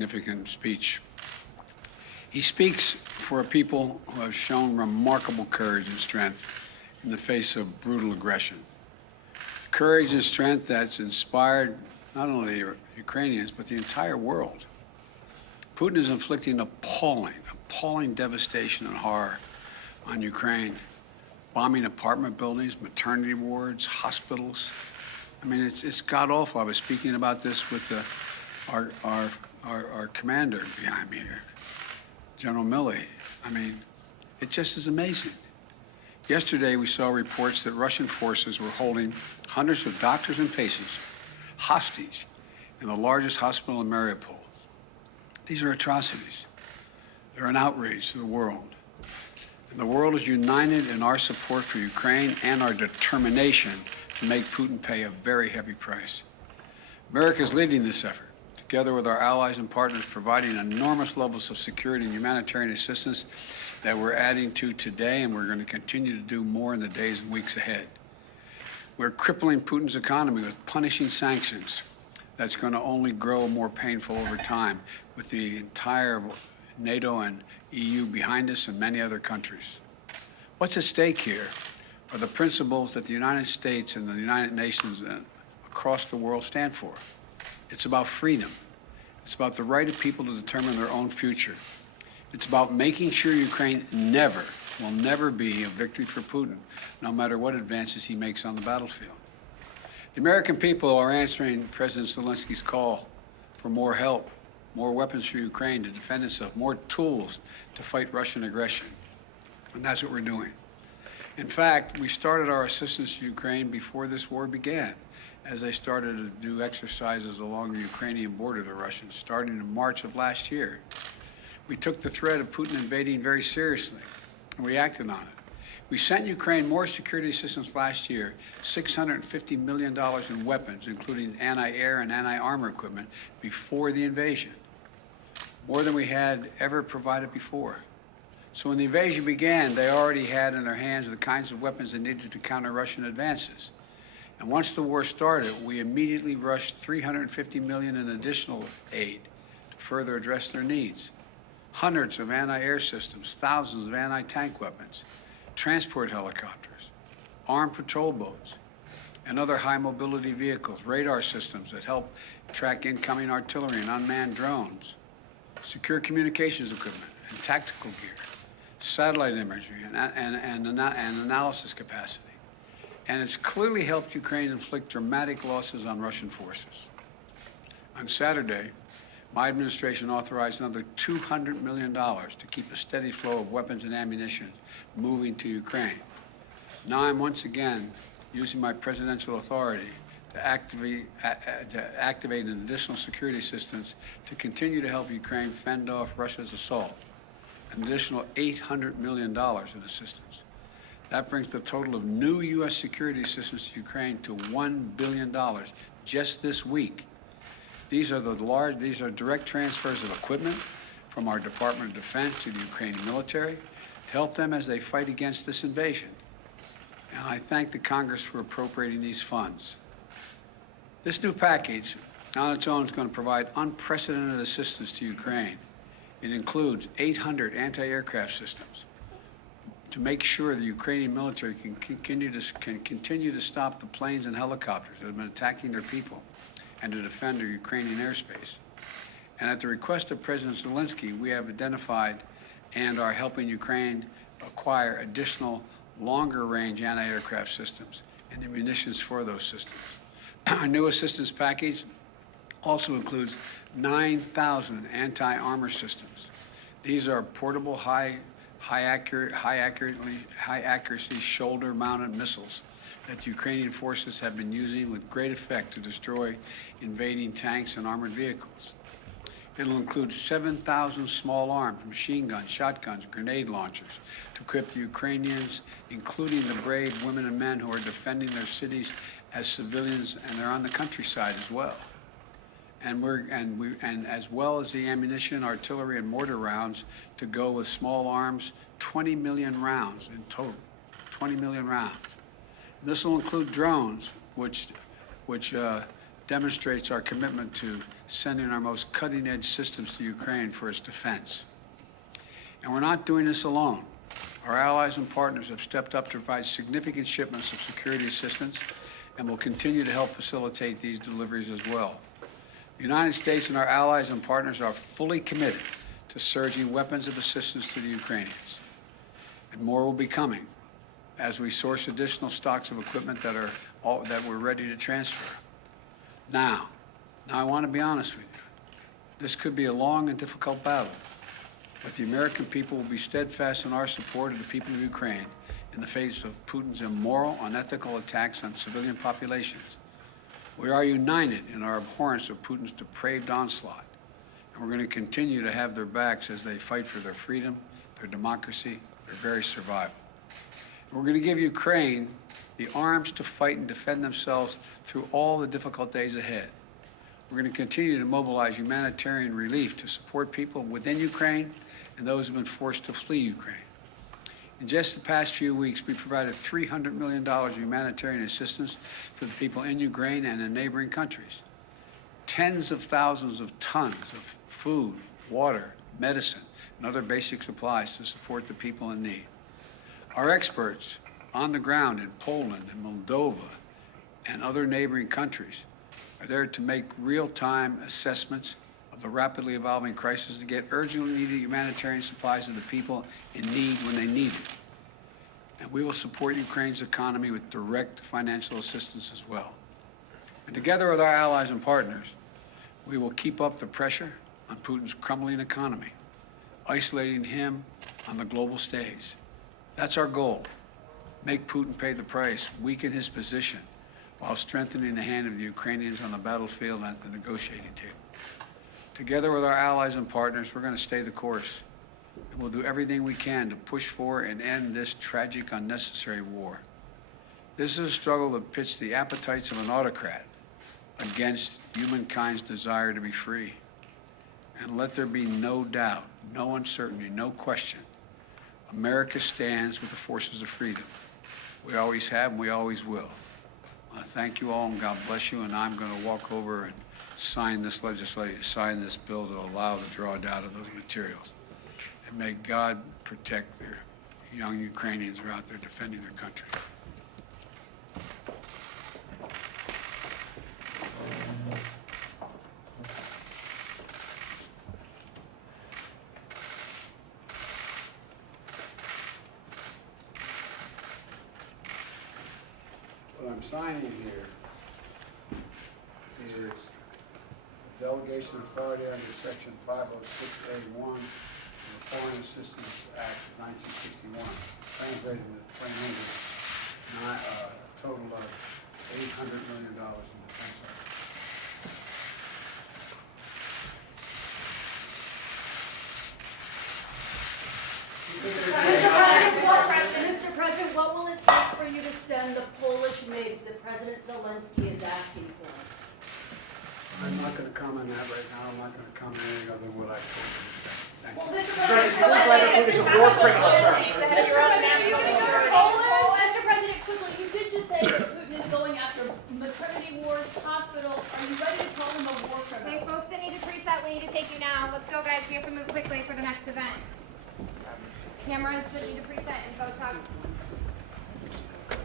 Significant speech. He speaks for a people who have shown remarkable courage and strength in the face of brutal aggression. Courage and strength that's inspired not only the Ukrainians, but the entire world. Putin is inflicting appalling devastation and horror on Ukraine, bombing apartment buildings, maternity wards, hospitals. I mean, it's god-awful. I was speaking about this with our commander behind me here, General Milley. I mean, it just is amazing. Yesterday, we saw reports that Russian forces were holding hundreds of doctors and patients hostage in the largest hospital in Mariupol. These are atrocities. They're an outrage to the world. And the world is united in our support for Ukraine and our determination to make Putin pay a very heavy price. America is leading this effort, together with our allies and partners, providing enormous levels of security and humanitarian assistance that we're adding to today, and we're going to continue to do more in the days and weeks ahead. We're crippling Putin's economy with punishing sanctions that's going to only grow more painful over time, with the entire NATO and EU behind us and many other countries. What's at stake here are the principles that the United States and the United Nations across the world stand for. It's about freedom. It's about the right of people to determine their own future. It's about making sure Ukraine will never be a victory for Putin, no matter what advances he makes on the battlefield. The American people are answering President Zelensky's call for more help, more weapons for Ukraine to defend itself, more tools to fight Russian aggression. And that's what we're doing. In fact, we started our assistance to Ukraine before this war began, as they started to do exercises along the Ukrainian border, the Russians, starting in March of last year. We took the threat of Putin invading very seriously, and we acted on it. We sent Ukraine more security assistance last year, $650 million in weapons, including anti-air and anti-armor equipment, before the invasion, more than we had ever provided before. So when the invasion began, they already had in their hands the kinds of weapons they needed to counter Russian advances. And once the war started, we immediately rushed $350 million in additional aid to further address their needs. Hundreds of anti-air systems, thousands of anti-tank weapons, transport helicopters, armed patrol boats, and other high-mobility vehicles, radar systems that help track incoming artillery and unmanned drones, secure communications equipment and tactical gear, satellite imagery and analysis capacity. And it's clearly helped Ukraine inflict dramatic losses on Russian forces. On Saturday, my administration authorized another $200 million to keep a steady flow of weapons and ammunition moving to Ukraine. Now I'm once again using my presidential authority to activate an additional security assistance to continue to help Ukraine fend off Russia's assault, an additional $800 million in assistance. That brings the total of new U.S. security assistance to Ukraine to $1 billion just this week. These are direct transfers of equipment from our Department of Defense to the Ukrainian military to help them as they fight against this invasion. And I thank the Congress for appropriating these funds. This new package on its own is going to provide unprecedented assistance to Ukraine. It includes 800 anti-aircraft systems to make sure the Ukrainian military can continue to stop the planes and helicopters that have been attacking their people and to defend their Ukrainian airspace. And at the request of President Zelensky, we have identified and are helping Ukraine acquire additional longer-range anti-aircraft systems and the munitions for those systems. Our new assistance package also includes 9,000 anti-armor systems. These are portable, high accuracy shoulder-mounted missiles that the Ukrainian forces have been using with great effect to destroy invading tanks and armored vehicles. It'll include 7,000 small arms, machine guns, shotguns, grenade launchers to equip the Ukrainians, including the brave women and men who are defending their cities as civilians, and they're on the countryside as well. And as well as the ammunition, artillery, and mortar rounds to go with small arms, 20 million rounds in total, 20 million rounds. This will include drones, which demonstrates our commitment to sending our most cutting-edge systems to Ukraine for its defense. And we're not doing this alone. Our allies and partners have stepped up to provide significant shipments of security assistance and will continue to help facilitate these deliveries as well. The United States and our allies and partners are fully committed to surging weapons of assistance to the Ukrainians. And more will be coming as we source additional stocks of equipment that we're ready to transfer. Now I want to be honest with you. This could be a long and difficult battle, but the American people will be steadfast in our support of the people of Ukraine in the face of Putin's immoral, unethical attacks on civilian populations. We are united in our abhorrence of Putin's depraved onslaught, and we're going to continue to have their backs as they fight for their freedom, their democracy, their very survival. We're going to give Ukraine the arms to fight and defend themselves through all the difficult days ahead. We're going to continue to mobilize humanitarian relief to support people within Ukraine and those who have been forced to flee Ukraine. In just the past few weeks, we provided $300 million of humanitarian assistance to the people in Ukraine and in neighboring countries. Tens of thousands of tons of food, water, medicine, and other basic supplies to support the people in need. Our experts on the ground in Poland and Moldova and other neighboring countries are there to make real-time assessments of the rapidly evolving crisis to get urgently needed humanitarian supplies to the people in need when they need it. And we will support Ukraine's economy with direct financial assistance as well. And together with our allies and partners, we will keep up the pressure on Putin's crumbling economy, isolating him on the global stage. That's our goal. Make Putin pay the price, weaken his position, while strengthening the hand of the Ukrainians on the battlefield and at the negotiating table. Together with our allies and partners, we're going to stay the course. And we'll do everything we can to push for and end this tragic, unnecessary war. This is a struggle that pits the appetites of an autocrat against humankind's desire to be free. And let there be no doubt, no uncertainty, no question. America stands with the forces of freedom. We always have and we always will. I thank you all and God bless you, and I'm going to walk over and sign this bill to allow the drawdown of those materials. And may God protect their young Ukrainians who are out there defending their country. What I'm signing here is delegation authority under Section 506A1 of the Foreign Assistance Act of 1961, translated into plain English, a total of $800 million in defense art. Mr. President, what will it take for you to send the Polish MiGs that President Zelensky is asking for? I'm not going to comment on that right now. I'm not going to comment anything other than what I told you to say. Thank you. Mr. President, quickly, you did just say that Putin is going after maternity wards, hospitals. Are you ready to call him a war criminal? Okay, folks that need to preset, we need to take you now. Let's go, guys. We have to move quickly for the next event. Cameras that need to preset and Botox.